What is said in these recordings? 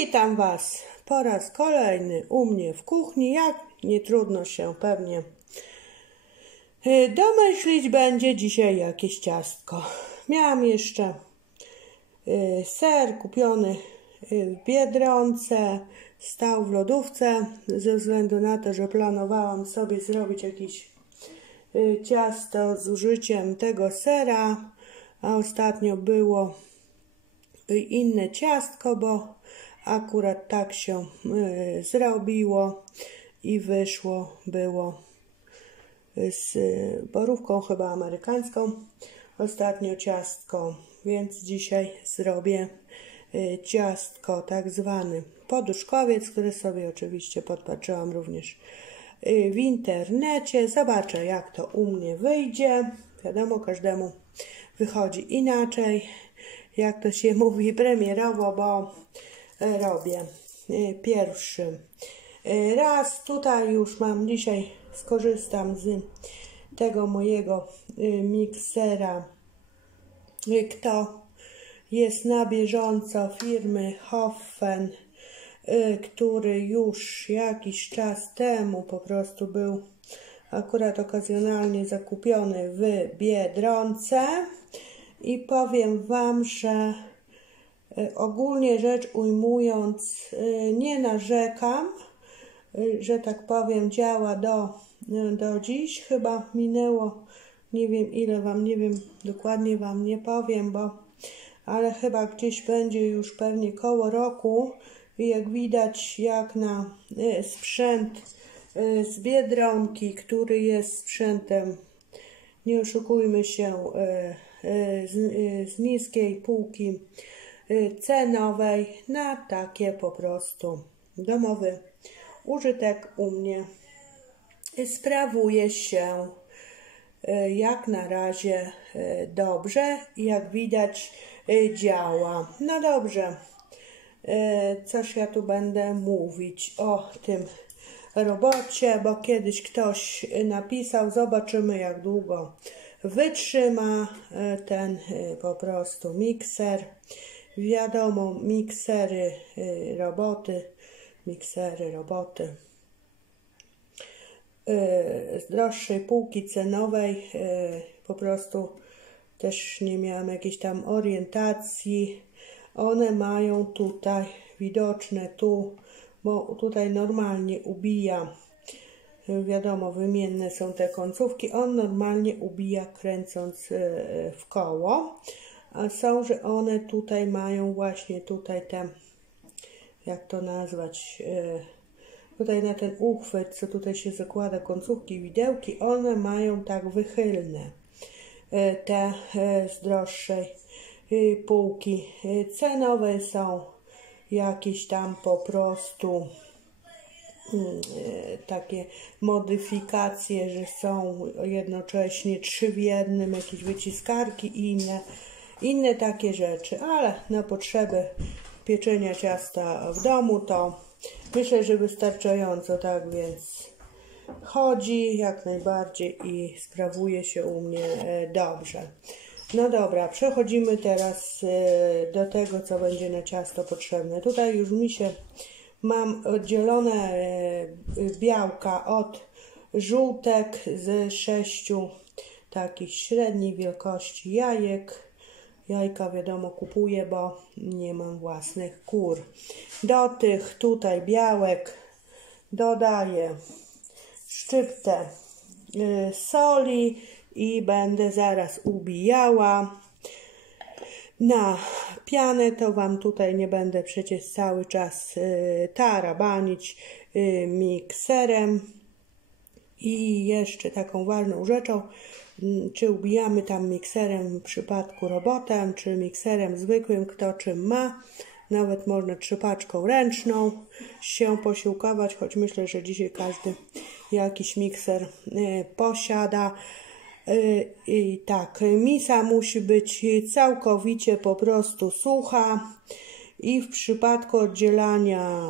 Witam Was po raz kolejny u mnie w kuchni. Jak nie trudno się pewnie domyślić, będzie dzisiaj jakieś ciastko. Miałam jeszcze ser kupiony w Biedronce, stał w lodówce ze względu na to, że planowałam sobie zrobić jakieś ciasto z użyciem tego sera, a ostatnio było inne ciastko, bo akurat tak się zrobiło i wyszło, było z borówką chyba amerykańską ostatnio ciastko, więc dzisiaj zrobię ciastko tak zwany poduszkowiec, który sobie oczywiście podpatrzyłam również w internecie. Zobaczę, jak to u mnie wyjdzie. Wiadomo, każdemu wychodzi inaczej, jak to się mówi, premierowo, bo robię pierwszy raz. Tutaj już mam dzisiaj, skorzystam z tego mojego miksera. Kto jest na bieżąco, firmy Hoffen, który już jakiś czas temu po prostu był akurat okazjonalnie zakupiony w Biedronce i powiem Wam, że ogólnie rzecz ujmując nie narzekam, że tak powiem, działa do dziś. Chyba minęło, nie wiem ile Wam, nie wiem, dokładnie Wam nie powiem, ale chyba gdzieś będzie już pewnie koło roku i jak widać, jak na sprzęt z Biedronki, który jest sprzętem, nie oszukujmy się, z niskiej półki cenowej na takie po prostu domowy użytek u mnie sprawuje się jak na razie dobrze i jak widać działa. No dobrze, coś ja tu będę mówić o tym robocie, bo kiedyś ktoś napisał, zobaczymy jak długo wytrzyma ten po prostu mikser. Wiadomo, miksery roboty z droższej półki cenowej, po prostu też nie miałam jakiejś tam orientacji. One mają tutaj widoczne bo tutaj normalnie ubija, wiadomo, wymienne są te końcówki, on normalnie ubija kręcąc w koło, a są, że one tutaj mają właśnie tutaj te, jak to nazwać, tutaj na ten uchwyt, co tutaj się zakłada, końcówki, widełki, one mają tak wychylne, te z droższej półki cenowe są jakieś tam po prostu takie modyfikacje, że są jednocześnie 3 w 1, jakieś wyciskarki i inne takie rzeczy, ale na potrzeby pieczenia ciasta w domu to myślę, że wystarczająco, tak więc chodzi jak najbardziej i sprawuje się u mnie dobrze. No dobra, przechodzimy teraz do tego, co będzie na ciasto potrzebne. Tutaj już mam oddzielone białka od żółtek z 6 takich średniej wielkości jajek. Jajka wiadomo kupuję, bo nie mam własnych kur. Do tych tutaj białek dodaję szczyptę soli i będę zaraz ubijała na pianę. To Wam tutaj nie będę przecież cały czas tarabanić mikserem. I jeszcze taką ważną rzeczą, czy ubijamy tam mikserem w przypadku robotem, czy mikserem zwykłym, kto czym ma. Nawet można trzypaczką ręczną się posiłkować, choć myślę, że dzisiaj każdy jakiś mikser posiada. I tak, misa musi być całkowicie po prostu sucha i w przypadku oddzielania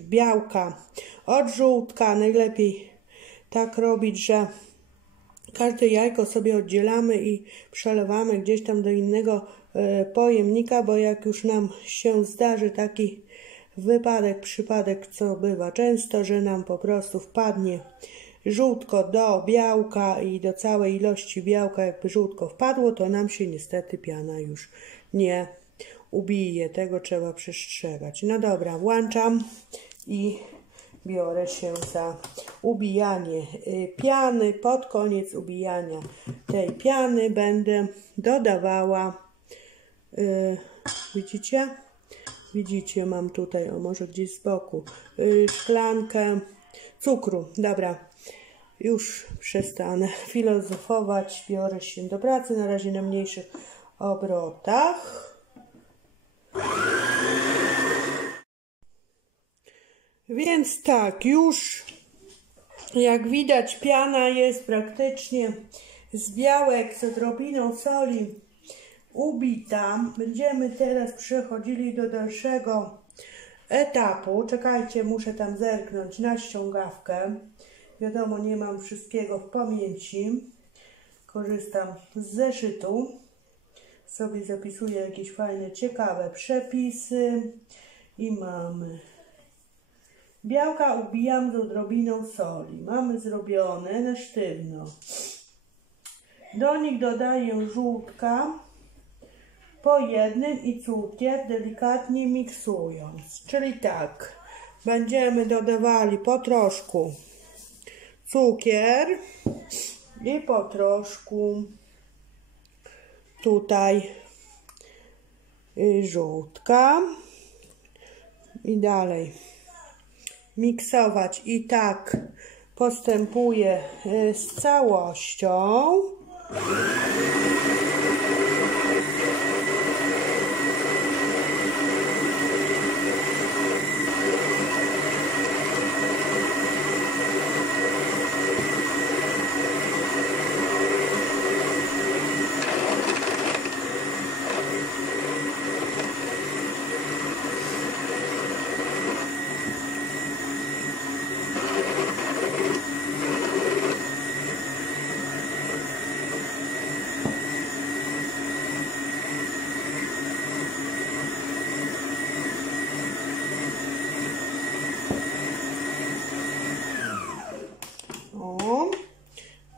białka od żółtka najlepiej tak robić, że każde jajko sobie oddzielamy i przelewamy gdzieś tam do innego pojemnika, bo jak już nam się zdarzy taki wypadek, przypadek, co bywa często, że nam po prostu wpadnie żółtko do białka i do całej ilości białka jakby żółtko wpadło, to nam się niestety piana już nie ubije. Tego trzeba przestrzegać. No dobra, włączam i biorę się za ubijanie piany. Pod koniec ubijania tej piany będę dodawała, widzicie? Widzicie, mam tutaj, o może gdzieś z boku, szklankę cukru. Dobra, już przestanę filozofować, biorę się do pracy, na razie na mniejszych obrotach. Więc tak, już jak widać piana jest praktycznie z białek z odrobiną soli ubita. Będziemy teraz przechodzili do dalszego etapu. Czekajcie, muszę tam zerknąć na ściągawkę. Wiadomo, nie mam wszystkiego w pamięci. Korzystam z zeszytu. Sobie zapisuję jakieś fajne, ciekawe przepisy. I mamy białka ubijam z odrobiną soli. Mamy zrobione na sztywno. Do nich dodaję żółtka po jednym i cukier, delikatnie miksując. Czyli tak, będziemy dodawali po troszku cukier i po troszku tutaj żółtka i dalej miksować. I tak postępuję z całością.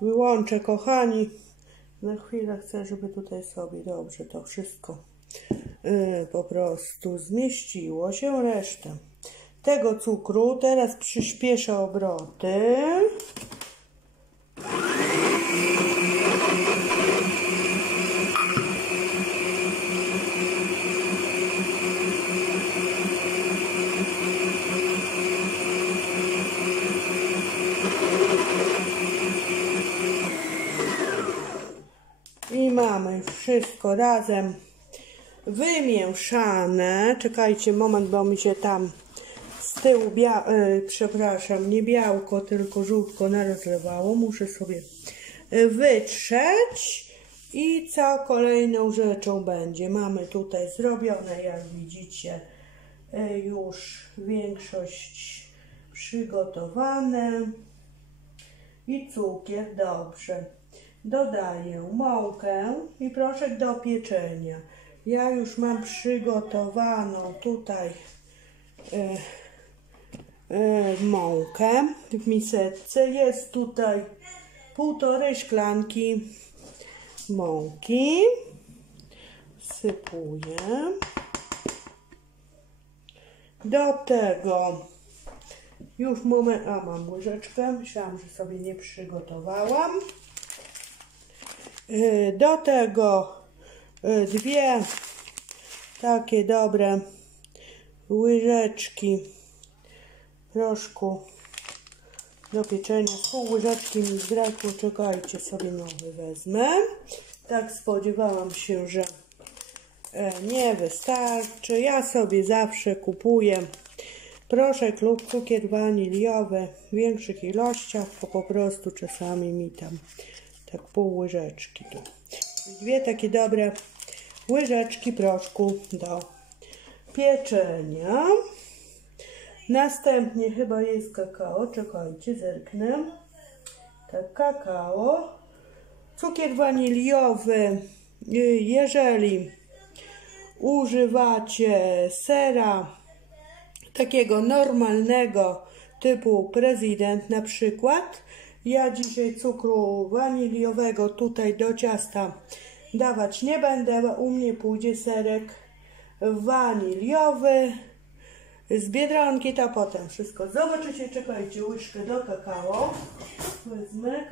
Wyłączę, kochani, na chwilę chcę, żeby tutaj sobie dobrze to wszystko po prostu zmieściło się. Resztę tego cukru teraz przyspieszę obroty. I mamy wszystko razem wymieszane. Czekajcie moment, bo mi się tam z tyłu, przepraszam, nie białko, tylko żółtko narozlewało. Muszę sobie wytrzeć. I co kolejną rzeczą będzie? Mamy tutaj zrobione, jak widzicie, już większość przygotowane. I cukier, dobrze. Dodaję mąkę i proszek do pieczenia. Ja już mam przygotowaną tutaj mąkę w miseczce. Jest tutaj 1,5 szklanki mąki. Wsypuję. Do tego już moment, mam łyżeczkę. Myślałam, że sobie nie przygotowałam. Do tego 2 takie dobre łyżeczki proszku do pieczenia. Z pół łyżeczki mi zbrakło, czekajcie, sobie nowy wezmę. Tak spodziewałam się, że nie wystarczy. Ja sobie zawsze kupuję proszek lub cukier waniliowy w większych ilościach, bo po prostu czasami mi tam tak pół łyżeczki tu. 2 takie dobre łyżeczki proszku do pieczenia. Następnie chyba jest kakao. Czekajcie, zerknę. Tak, kakao. Cukier waniliowy, jeżeli używacie sera takiego normalnego typu prezydent na przykład. Ja dzisiaj cukru waniliowego tutaj do ciasta dawać nie będę, bo u mnie pójdzie serek waniliowy z Biedronki, to potem wszystko zobaczycie. Czekajcie, łyżkę do kakao. Wezmę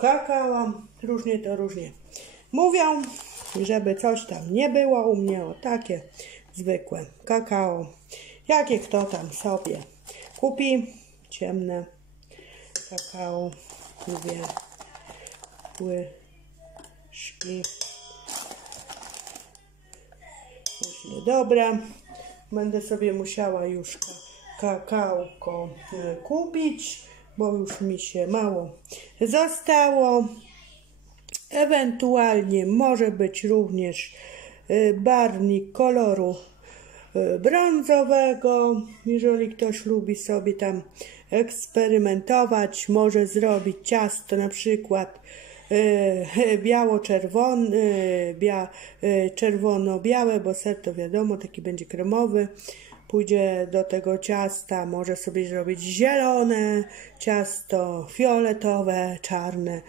kakao. Różnie to różnie mówią, żeby coś tam nie było. U mnie o takie zwykłe kakao, jakie kto tam sobie kupi. Ciemne kakao, dwie łyżki. Dobra, będę sobie musiała już kakałko kupić, bo już mi się mało zostało. Ewentualnie może być również barwnik koloru brązowego. Jeżeli ktoś lubi sobie tam eksperymentować, może zrobić ciasto na przykład czerwono-białe, bo ser to wiadomo, taki będzie kremowy. Pójdzie do tego ciasta, może sobie zrobić zielone ciasto, fioletowe, czarne.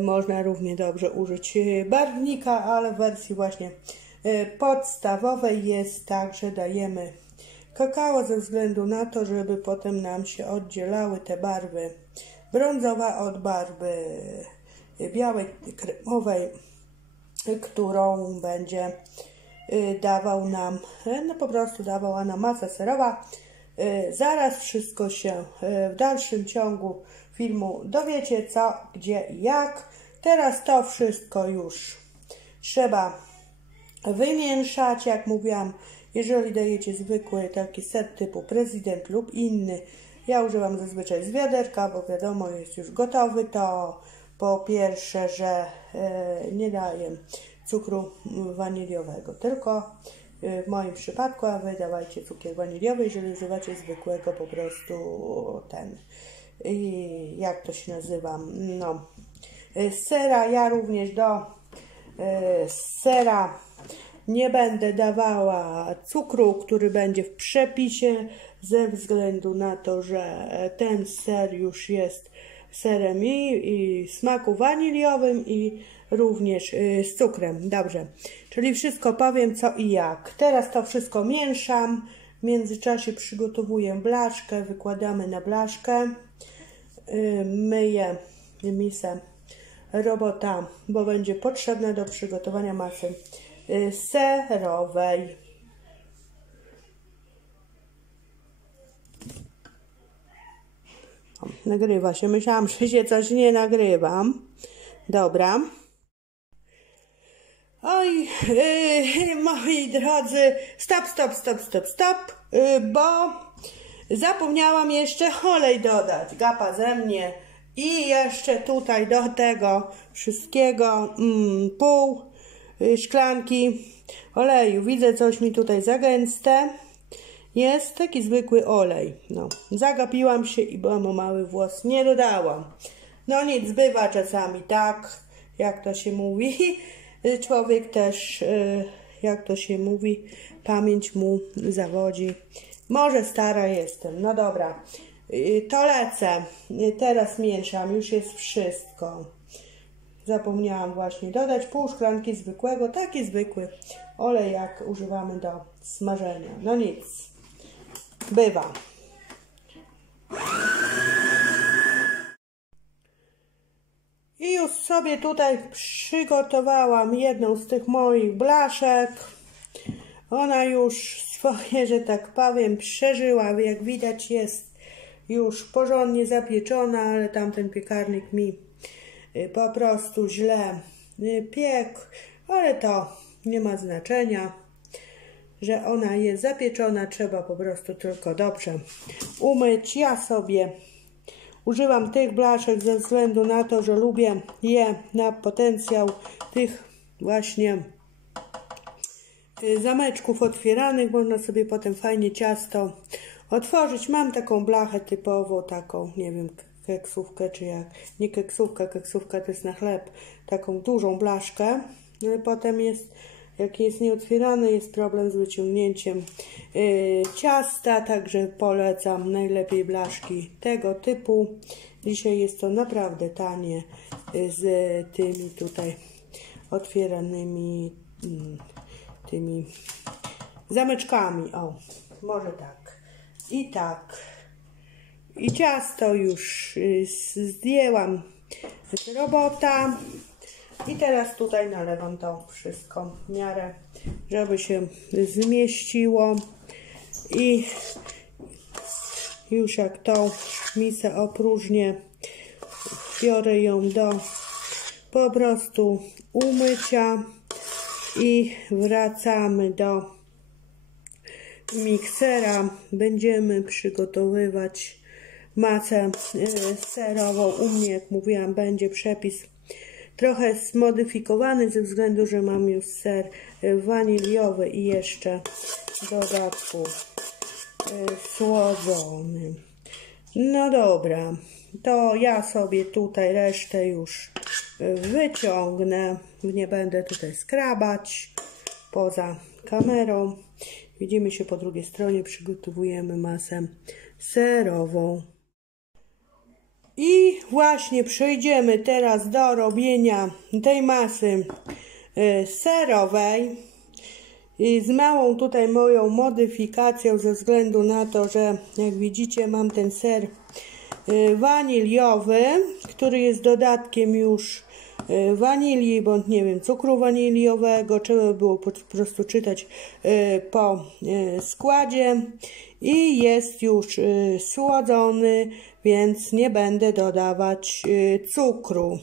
Można równie dobrze użyć barwnika, ale w wersji właśnie podstawowej jest tak, że dajemy kakao ze względu na to, żeby potem nam się oddzielały te barwy brązowe od barwy białej, kremowej, którą będzie dawał nam, no po prostu dawała nam masa serowa. Zaraz wszystko się w dalszym ciągu filmu dowiecie, co, gdzie i jak. Teraz to wszystko już trzeba wymieszać, jak mówiłam. Jeżeli dajecie zwykły taki ser typu prezydent lub inny, ja używam zazwyczaj z wiaderka, bo wiadomo, jest już gotowy, to po pierwsze, że nie daję cukru waniliowego, tylko w moim przypadku, a wy dawajcie cukier waniliowy, jeżeli używacie zwykłego po prostu ten, i jak to się nazywa, no, sera. Ja również do sera nie będę dawała cukru, który będzie w przepisie, ze względu na to, że ten ser już jest serem i smaku waniliowym i również z cukrem. Dobrze, czyli wszystko powiem co i jak. Teraz to wszystko mieszam. W międzyczasie przygotowuję blaszkę, wykładamy na blaszkę. Myję misę robota, bo będzie potrzebna do przygotowania masy serowej. Nagrywa się. Myślałam, że się coś nie nagrywam. Dobra. Oj, moi drodzy, stop, bo zapomniałam jeszcze olej dodać. Gapa ze mnie. I jeszcze tutaj do tego wszystkiego pół szklanki oleju. Widzę, coś mi tutaj za gęste. Jest taki zwykły olej. No, zagapiłam się i byłam o mały włos. Nie dodałam. No nic, bywa czasami tak, jak to się mówi. Człowiek też, jak to się mówi, pamięć mu zawodzi. Może stara jestem. No dobra, to lecę. Teraz mieszam, już jest wszystko. Zapomniałam właśnie dodać pół szklanki zwykłego, taki zwykły olej, jak używamy do smażenia. No nic, bywa. I już sobie tutaj przygotowałam jedną z tych moich blaszek. Ona już swoje, że tak powiem, przeżyła. Jak widać, jest już porządnie zapieczona, ale tamten piekarnik mi po prostu źle piekł. Ale to nie ma znaczenia, że ona jest zapieczona. Trzeba po prostu tylko dobrze umyć. Ja sobie używam tych blaszek ze względu na to, że lubię je na potencjał tych właśnie zameczków otwieranych. Można sobie potem fajnie ciasto otworzyć. Mam taką blachę typowo, taką, nie wiem, keksówkę, czy jak, nie keksówka, keksówka to jest na chleb, taką dużą blaszkę. No i potem jest, jak jest nieotwierany, jest problem z wyciągnięciem ciasta, także polecam najlepiej blaszki tego typu. Dzisiaj jest to naprawdę tanie z tymi tutaj otwieranymi tymi zameczkami. O, może tak. I tak. I ciasto już zdjęłam z robota. I teraz tutaj nalewam to wszystko w miarę, żeby się zmieściło. I już jak tą misę opróżnię, biorę ją do po prostu umycia i wracamy do miksera. Będziemy przygotowywać masę serową. U mnie, jak mówiłam, będzie przepis trochę zmodyfikowany ze względu, że mam już ser waniliowy i jeszcze w dodatku słodzony. No dobra, to ja sobie tutaj resztę już wyciągnę. Nie będę tutaj skrabać poza kamerą. Widzimy się po drugiej stronie. Przygotowujemy masę serową. I właśnie przejdziemy teraz do robienia tej masy serowej. I z małą tutaj moją modyfikacją ze względu na to, że jak widzicie mam ten ser waniliowy, który jest dodatkiem już wanilii, bądź nie wiem, cukru waniliowego. Trzeba było po prostu czytać po składzie. I jest już słodzony, więc nie będę dodawać cukru.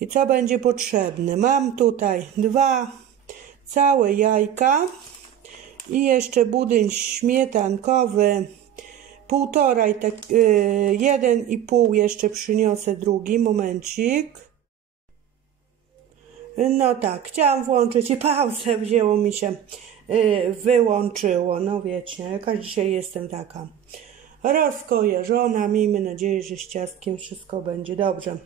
I co będzie potrzebne? Mam tutaj 2 całe jajka i jeszcze budyń śmietankowy 1,5, tak 1,5 jeszcze przyniosę drugi, momencik. No tak, chciałam włączyć i pauzę, wzięło mi się, wyłączyło. No wiecie, jakaś dzisiaj jestem taka rozkojarzona. Miejmy nadzieję, że z ciastkiem wszystko będzie dobrze.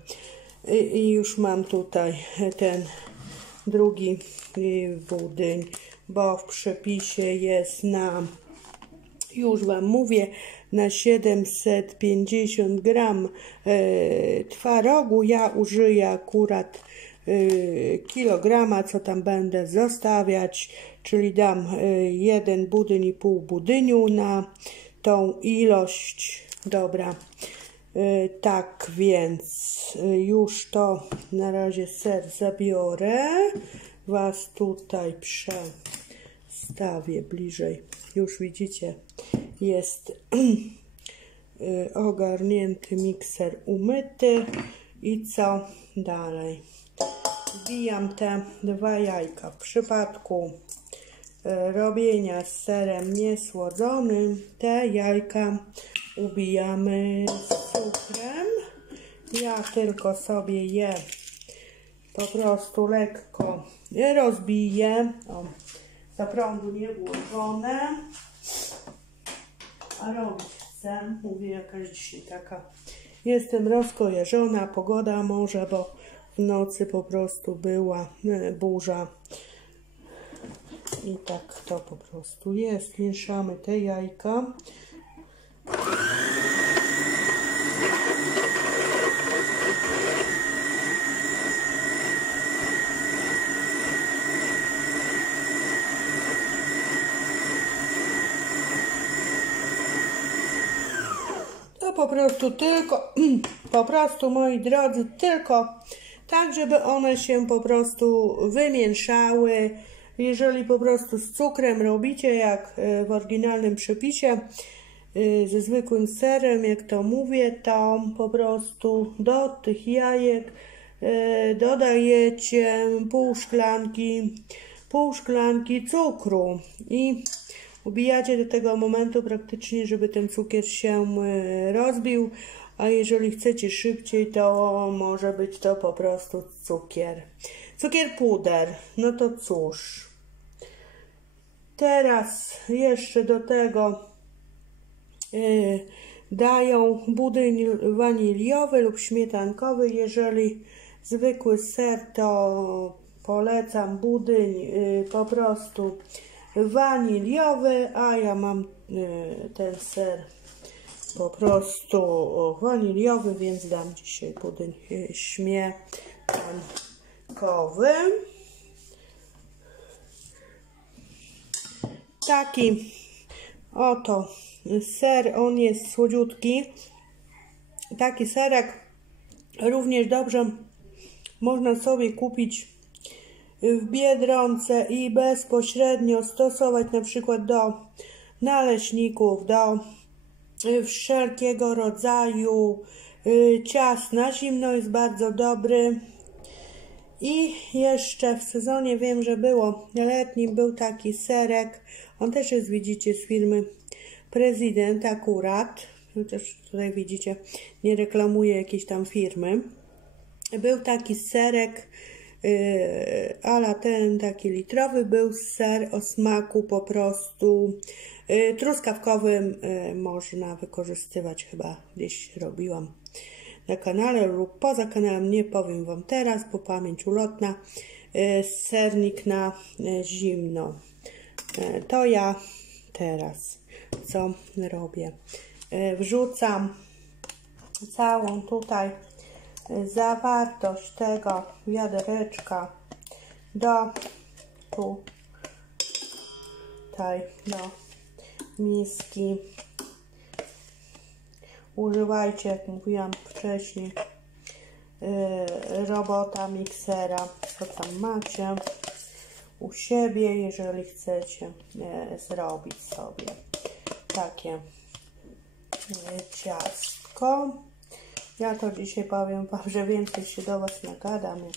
I już mam tutaj ten drugi budyń, bo w przepisie jest na, już Wam mówię, na 750 gram twarogu. Ja użyję akurat kilograma, co tam będę zostawiać, czyli dam 1 budyń i pół budyniu na tą ilość. Dobra, tak więc już to na razie ser zabiorę. Was tutaj przestawię bliżej. Już widzicie, jest ogarnięty mikser, umyty. I co dalej? Wbijam te 2 jajka. W przypadku robienia z serem niesłodzonym te jajka ubijamy z cukrem. Ja tylko sobie je po prostu lekko rozbiję. O, za prądu nie włożone. A robić chcę. Mówię, jakaś dzisiaj taka jestem rozkojarzona. Pogoda może, bo w nocy po prostu była burza. I tak to po prostu jest. Mieszamy te jajka. To po prostu tylko, moi drodzy, tylko tak, żeby one się po prostu wymieszały. Jeżeli po prostu z cukrem robicie, jak w oryginalnym przepisie, ze zwykłym serem, jak to mówię, to po prostu do tych jajek dodajecie pół szklanki cukru i ubijacie do tego momentu praktycznie, żeby ten cukier się rozbił. A jeżeli chcecie szybciej, to może być to po prostu cukier puder. No to cóż. Teraz jeszcze do tego dają budyń waniliowy lub śmietankowy. Jeżeli zwykły ser, to polecam budyń po prostu waniliowy, a ja mam ten ser po prostu waniliowy, więc dam dzisiaj budyń śmietankowy. Taki oto ser, on jest słodziutki. Taki serek również dobrze można sobie kupić w Biedronce i bezpośrednio stosować na przykład do naleśników, do wszelkiego rodzaju ciast na zimno, jest bardzo dobry. I jeszcze w sezonie, wiem, że było letnim, był taki serek, on też jest, widzicie, z firmy Prezydent akurat, chociaż tutaj widzicie, nie reklamuję jakiejś tam firmy. Był taki serek ala ten taki litrowy, był ser o smaku po prostu truskawkowym, można wykorzystywać, chyba gdzieś robiłam na kanale lub poza kanałem, nie powiem wam teraz, bo pamięć ulotna. Sernik na zimno. To ja teraz co robię? Wrzucam całą tutaj zawartość tego wiadereczka tutaj do miski. Używajcie, jak mówiłam wcześniej, robota miksera, co tam macie u siebie, jeżeli chcecie zrobić sobie takie ciastko. Ja to dzisiaj powiem wam, że więcej się do was nagadam, jak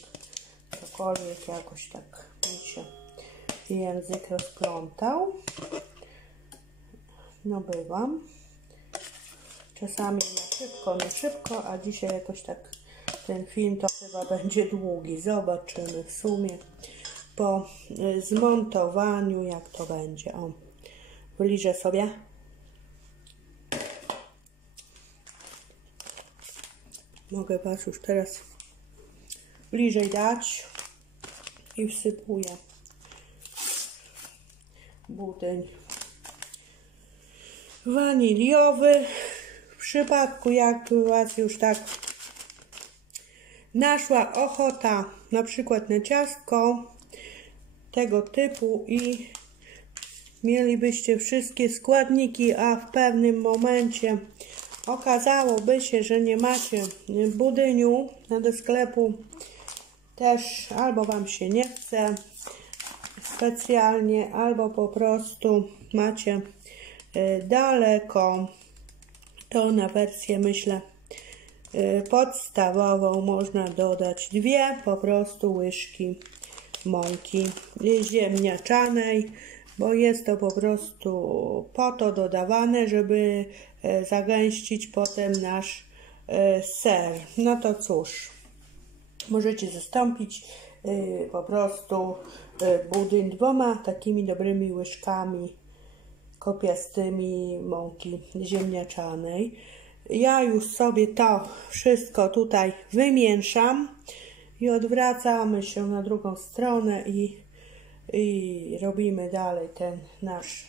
cokolwiek jakoś tak mi się język rozplątał. No bywam. Czasami na szybko, a dzisiaj jakoś tak ten film to chyba będzie długi. Zobaczymy w sumie po zmontowaniu, jak to będzie. O, wyliżę sobie. Mogę was już teraz bliżej dać i wsypuję budyń waniliowy. W przypadku, jak was już tak naszła ochota na przykład na ciastko tego typu i mielibyście wszystkie składniki, a w pewnym momencie okazałoby się, że nie macie budyniu do sklepu, też albo wam się nie chce specjalnie, albo po prostu macie daleko, to na wersję, myślę, podstawową można dodać 2 po prostu łyżki mąki ziemniaczanej, bo jest to po prostu po to dodawane, żeby zagęścić potem nasz ser. No to cóż, możecie zastąpić po prostu budyń 2 takimi dobrymi łyżkami kopiastymi mąki ziemniaczanej. Ja już sobie to wszystko tutaj wymieszam i odwracamy się na drugą stronę i robimy dalej ten nasz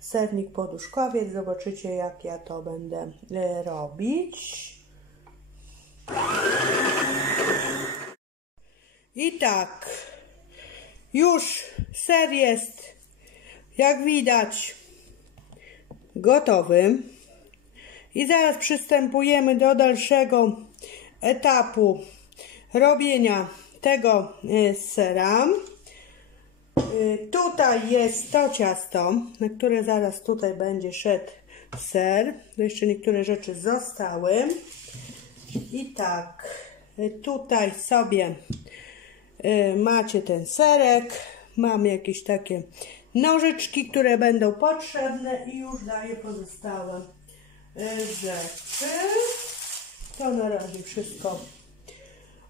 sernik poduszkowiec. Zobaczycie, jak ja to będę robić. I tak, już ser jest, jak widać, gotowy. I zaraz przystępujemy do dalszego etapu robienia tego sera. Tutaj jest to ciasto, na które zaraz tutaj będzie szedł ser. Jeszcze niektóre rzeczy zostały. I tak, tutaj sobie macie ten serek. Mam jakieś takie nożyczki, które będą potrzebne i już daję pozostałe rzeczy. To na razie wszystko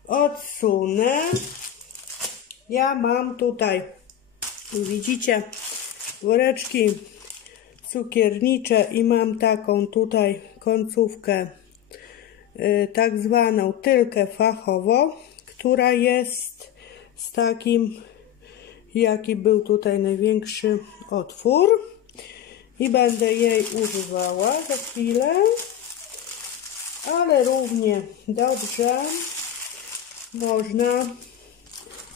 odsunę. Ja mam tutaj, widzicie, woreczki cukiernicze i mam taką tutaj końcówkę tak zwaną tylkę fachową, która jest z takim, jaki był tutaj największy otwór, i będę jej używała za chwilę, ale równie dobrze można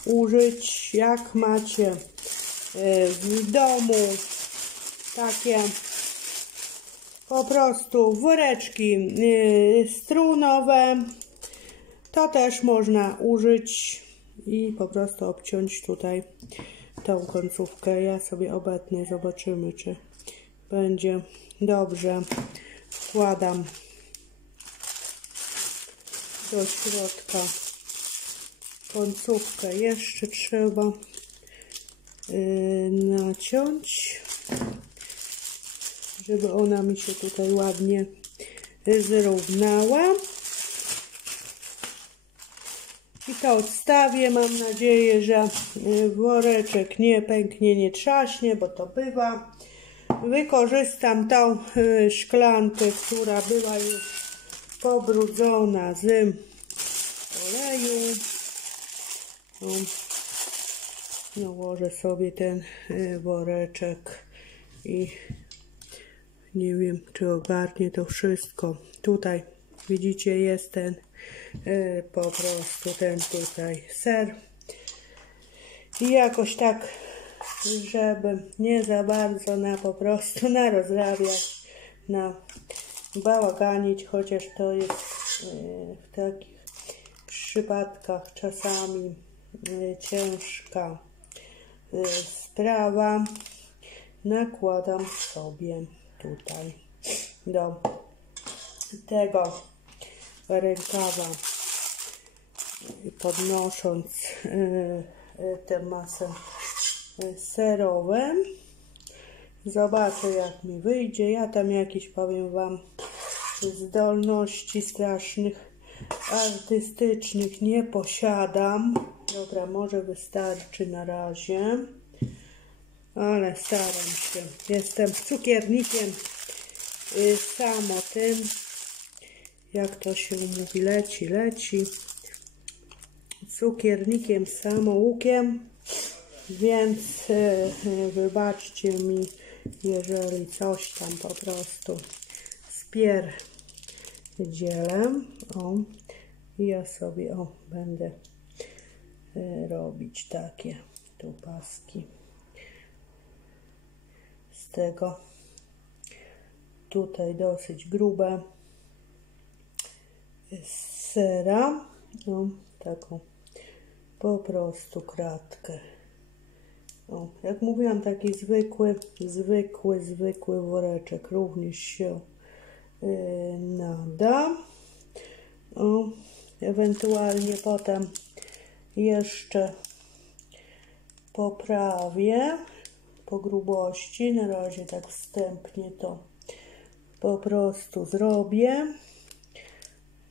użyć, jak macie w domu takie po prostu woreczki strunowe, to też można użyć i po prostu obciąć tutaj tą końcówkę. Ja sobie obetnę, zobaczymy, czy będzie dobrze. Wkładam do środka końcówkę, jeszcze trzeba naciąć, żeby ona mi się tutaj ładnie zrównała. I to odstawię. Mam nadzieję, że woreczek nie pęknie, nie trzaśnie, bo to bywa. Wykorzystam tą szklankę, która była już pobrudzona z oleju. Nałożę sobie ten woreczek i nie wiem, czy ogarnie to wszystko. Tutaj widzicie, jest ten po prostu ten tutaj ser. I jakoś tak, żeby nie za bardzo po prostu rozrabiać, bałaganić, chociaż to jest w takich przypadkach czasami ciężka sprawa. Nakładam sobie tutaj do tego rękawa, podnosząc tę masę serową. Zobaczę, jak mi wyjdzie. Ja tam jakieś, powiem wam, zdolności strasznych artystycznych nie posiadam. Dobra, może wystarczy na razie, ale staram się. Jestem cukiernikiem samotnym, jak to się mówi, leci. Cukiernikiem samoukiem, więc wybaczcie mi, jeżeli coś tam po prostu spierdzielę. O, ja sobie będę robić takie tu paski z tego tutaj dosyć grube sera. O, taką po prostu kratkę. O, jak mówiłam, taki zwykły woreczek również się nada. O, ewentualnie potem jeszcze poprawię po grubości. Na razie tak wstępnie to po prostu zrobię,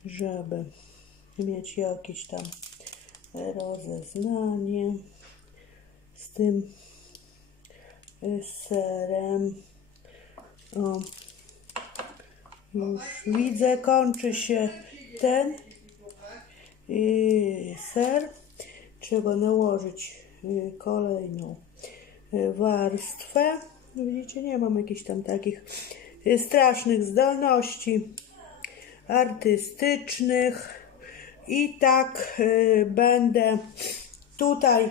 żeby mieć jakieś tam rozeznanie z tym serem. O, już widzę, kończy się ten ser. Trzeba nałożyć kolejną warstwę. Widzicie, nie mam jakichś tam takich strasznych zdolności artystycznych. I tak będę tutaj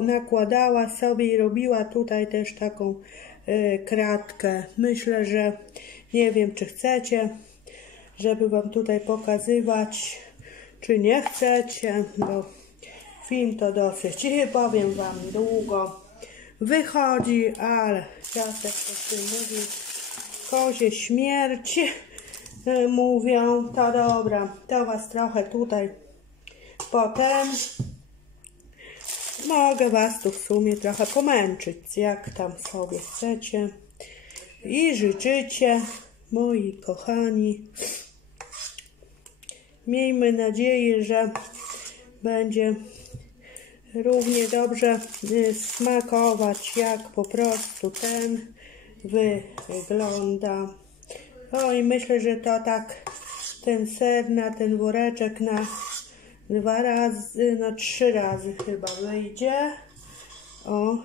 nakładała sobie i robiła tutaj też taką kratkę. Myślę, że nie wiem, czy chcecie, żeby wam tutaj pokazywać, czy nie chcecie, bo film to dosyć, powiem wam, długo wychodzi, ale czasem to się mówi, kozie śmierć mówią. To dobra, to was trochę tutaj potem mogę was tu w sumie trochę pomęczyć, jak tam sobie chcecie i życzycie, moi kochani. Miejmy nadzieję, że będzie równie dobrze smakować jak po prostu ten wygląda. O, i myślę, że to tak ten ser na ten woreczek na 2 razy, na 3 razy chyba wyjdzie. O,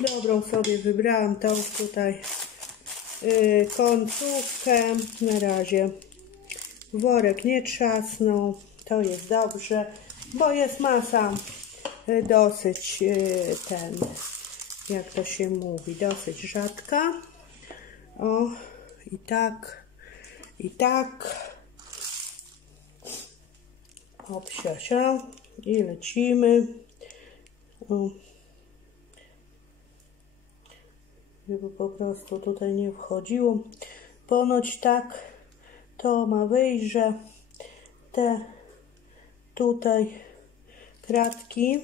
dobrą sobie wybrałam tą tutaj końcówkę. Na razie worek nie trzasnął, to jest dobrze, bo jest masa dosyć jak to się mówi, dosyć rzadka. O, i tak. Obsiasia i lecimy. O. Żeby po prostu tutaj nie wchodziło. Ponoć tak to ma wyjść, że te tutaj kratki,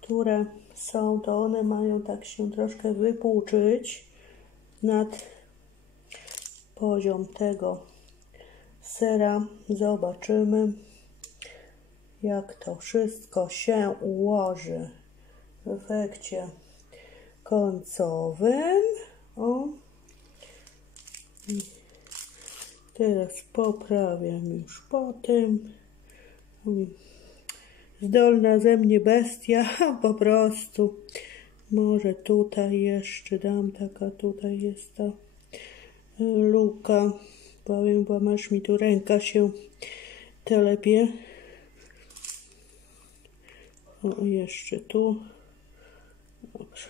które są, to one mają tak się troszkę wypłuczyć nad poziom tego sera. Zobaczymy, jak to wszystko się ułoży w efekcie końcowym. O. I teraz poprawiam już po tym. Zdolna ze mnie bestia, po prostu. Może tutaj jeszcze dam, taka tutaj jest ta luka. Powiem wam, aż mi tu ręka się telepie. O, jeszcze tu. Dobrze.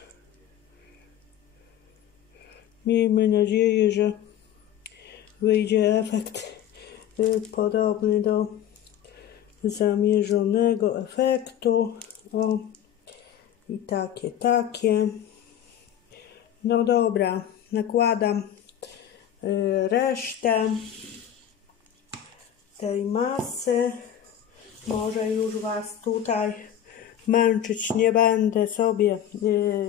Miejmy nadzieję, że wyjdzie efekt podobny do zamierzonego efektu. O, i takie. No dobra, nakładam resztę tej masy. Może już was tutaj męczyć nie będę, sobie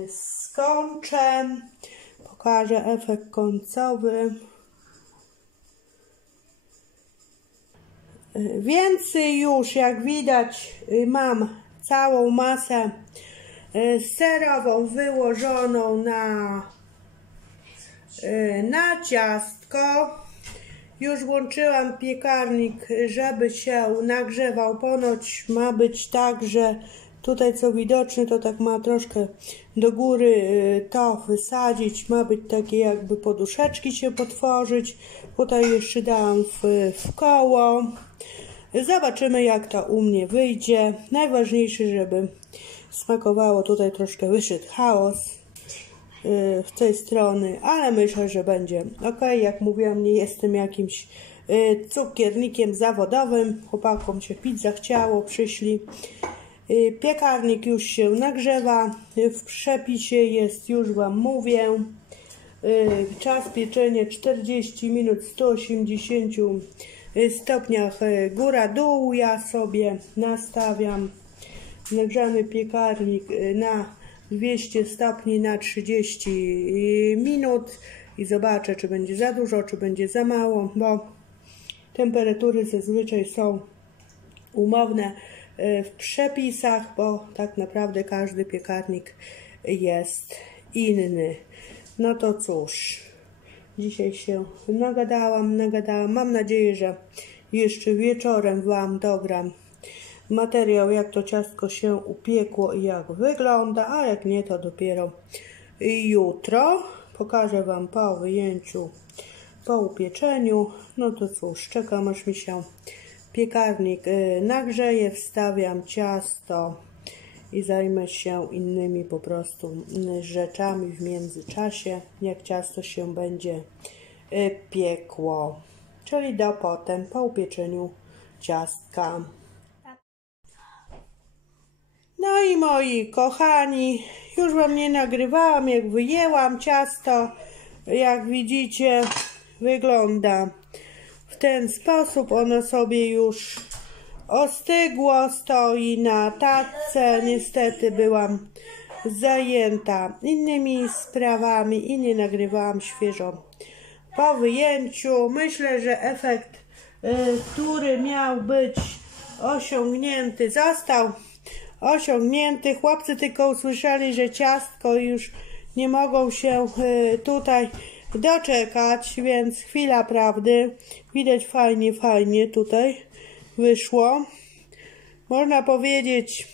skończę. Pokażę efekt końcowy. Więc już jak widać mam całą masę serową wyłożoną na ciastko. Już włączyłam piekarnik, żeby się nagrzewał. Ponoć ma być tak, że tutaj co widoczne, to tak ma troszkę do góry to wysadzić. Ma być takie jakby poduszeczki się potworzyć. Tutaj jeszcze dałam w koło. Zobaczymy, jak to u mnie wyjdzie. Najważniejsze, żeby smakowało. Tutaj troszkę wyszedł chaos w tej strony, ale myślę, że będzie ok. Jak mówiłam, nie jestem jakimś cukiernikiem zawodowym. Chłopakom się pić zachciało, przyszli. Piekarnik już się nagrzewa. W przepisie jest, już wam mówię, czas pieczenia 40 minut, 180 stopniach góra-dół. Ja sobie nastawiam nagrzany piekarnik na 200 stopni na 30 minut i zobaczę, czy będzie za dużo, czy będzie za mało, bo temperatury zazwyczaj są umowne w przepisach, bo tak naprawdę każdy piekarnik jest inny. No to cóż, dzisiaj się nagadałam. Mam nadzieję, że jeszcze wieczorem wam dogram materiał, jak to ciastko się upiekło i jak wygląda, a jak nie, to dopiero jutro. Pokażę wam po wyjęciu, po upieczeniu. No to cóż, czekam, aż mi się piekarnik nagrzeje, wstawiam ciasto i zajmę się innymi po prostu rzeczami w międzyczasie, jak ciasto się będzie piekło, czyli do potem, po upieczeniu ciastka. No i moi kochani, już wam nie nagrywałam, jak wyjęłam ciasto. Jak widzicie, wygląda w ten sposób. Ono sobie już ostygło, stoi na tacce. Niestety byłam zajęta innymi sprawami i nie nagrywałam świeżo po wyjęciu. Myślę, że efekt, który miał być osiągnięty, został osiągnięty. Chłopcy tylko usłyszeli, że ciastko już nie mogą się tutaj doczekać, więc chwila prawdy. Widać fajnie tutaj wyszło. Można powiedzieć,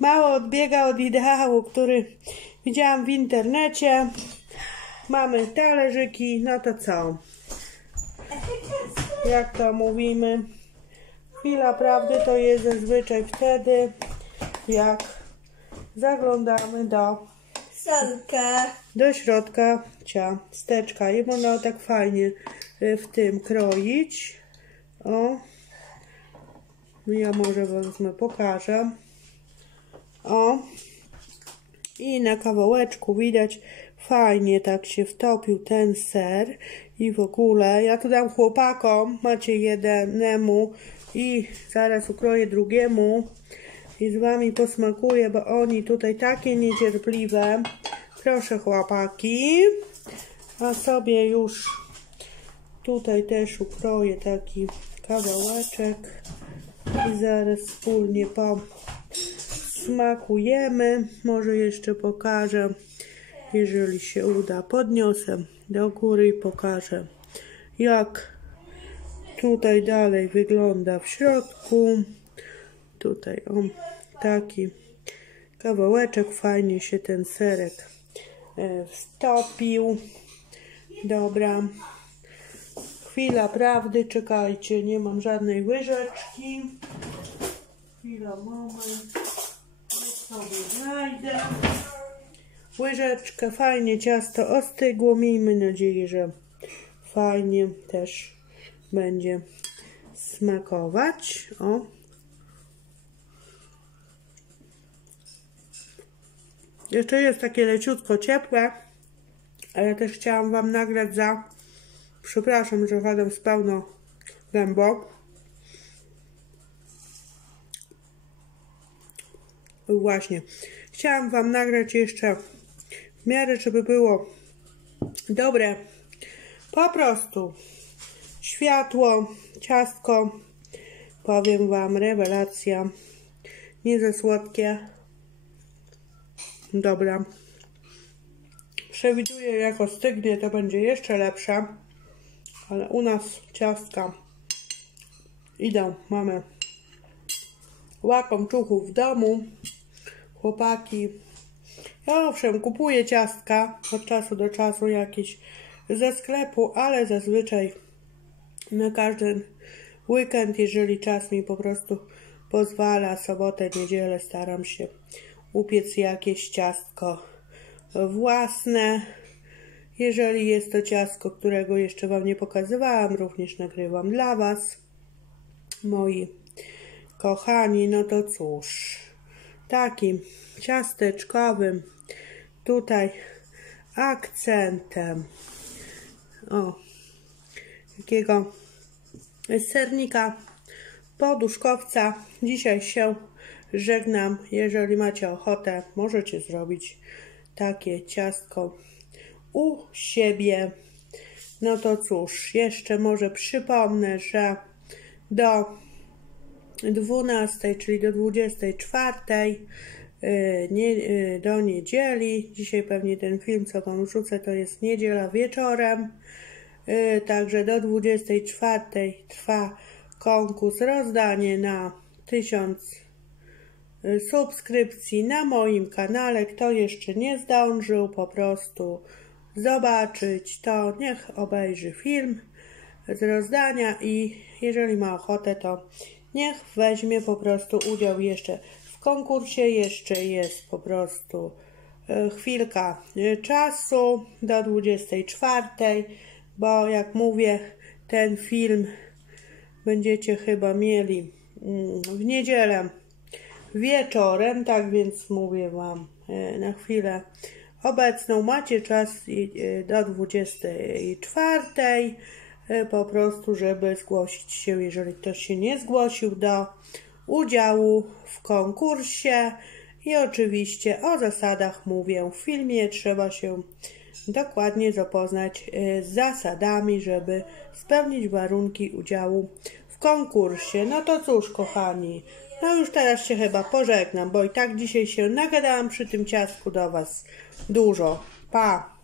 mało odbiega od ideału, który widziałam w internecie. Mamy talerzyki, no to co? Jak to mówimy? Chwila prawdy to jest zazwyczaj wtedy, jak zaglądamy do środka ciasteczka i można tak fajnie w tym kroić. O, ja może wezmę, pokażę. O, i na kawałeczku widać fajnie tak się wtopił ten ser i w ogóle ja tu dam chłopakom, macie jednemu i zaraz ukroję drugiemu i z wami posmakuję, bo oni tutaj takie niecierpliwe. Proszę chłopaki, a sobie już tutaj też ukroję taki kawałeczek i zaraz wspólnie posmakujemy. Może jeszcze pokażę, jeżeli się uda, podniosę do góry i pokażę, jak tutaj dalej wygląda w środku. Tutaj o, taki kawałeczek, fajnie się ten serek wtopił. Dobra, chwila prawdy, czekajcie, nie mam żadnej łyżeczki. Chwila, moment, sobie znajdę łyżeczkę. Fajnie ciasto ostygło, miejmy nadzieję, że fajnie też będzie smakować. O, jeszcze jest takie leciutko ciepłe, ale też chciałam wam nagrać przepraszam, że gadam z pełną gębą. Właśnie, chciałam wam nagrać jeszcze w miarę, żeby było dobre, po prostu światło, ciastko, powiem wam, rewelacja, nie za słodkie. Dobra, przewiduję, jak ostygnie, to będzie jeszcze lepsze, ale u nas ciastka idą, mamy łakomczuchów w domu, chłopaki. Ja owszem kupuję ciastka od czasu do czasu jakieś ze sklepu, ale zazwyczaj na każdy weekend, jeżeli czas mi po prostu pozwala, sobotę, niedzielę, staram się upiec jakieś ciastko własne. Jeżeli jest to ciastko, którego jeszcze wam nie pokazywałam, również nagrywam dla was, moi kochani, no to cóż, takim ciasteczkowym tutaj akcentem takiego sernika poduszkowca dzisiaj się żegnam. Jeżeli macie ochotę, możecie zrobić takie ciastko u siebie. No to cóż, jeszcze może przypomnę, że do 12, czyli do 24 do niedzieli, dzisiaj pewnie ten film, co wam wrzucę, to jest niedziela wieczorem, także do 24 trwa konkurs, rozdanie na 1000 subskrypcji na moim kanale. Kto jeszcze nie zdążył po prostu zobaczyć, to niech obejrzy film z rozdania i jeżeli ma ochotę, to niech weźmie po prostu udział jeszcze w konkursie. Jeszcze jest po prostu chwilka czasu do 24, bo jak mówię, ten film będziecie chyba mieli w niedzielę wieczorem, tak więc mówię wam na chwilę obecną, macie czas do 24 po prostu, żeby zgłosić się, jeżeli ktoś się nie zgłosił, do udziału w konkursie. I oczywiście o zasadach mówię w filmie, trzeba się dokładnie zapoznać z zasadami, żeby spełnić warunki udziału w konkursie. No to cóż, kochani, no już teraz się chyba pożegnam, bo i tak dzisiaj się nagadałam przy tym ciastku do was dużo. Pa!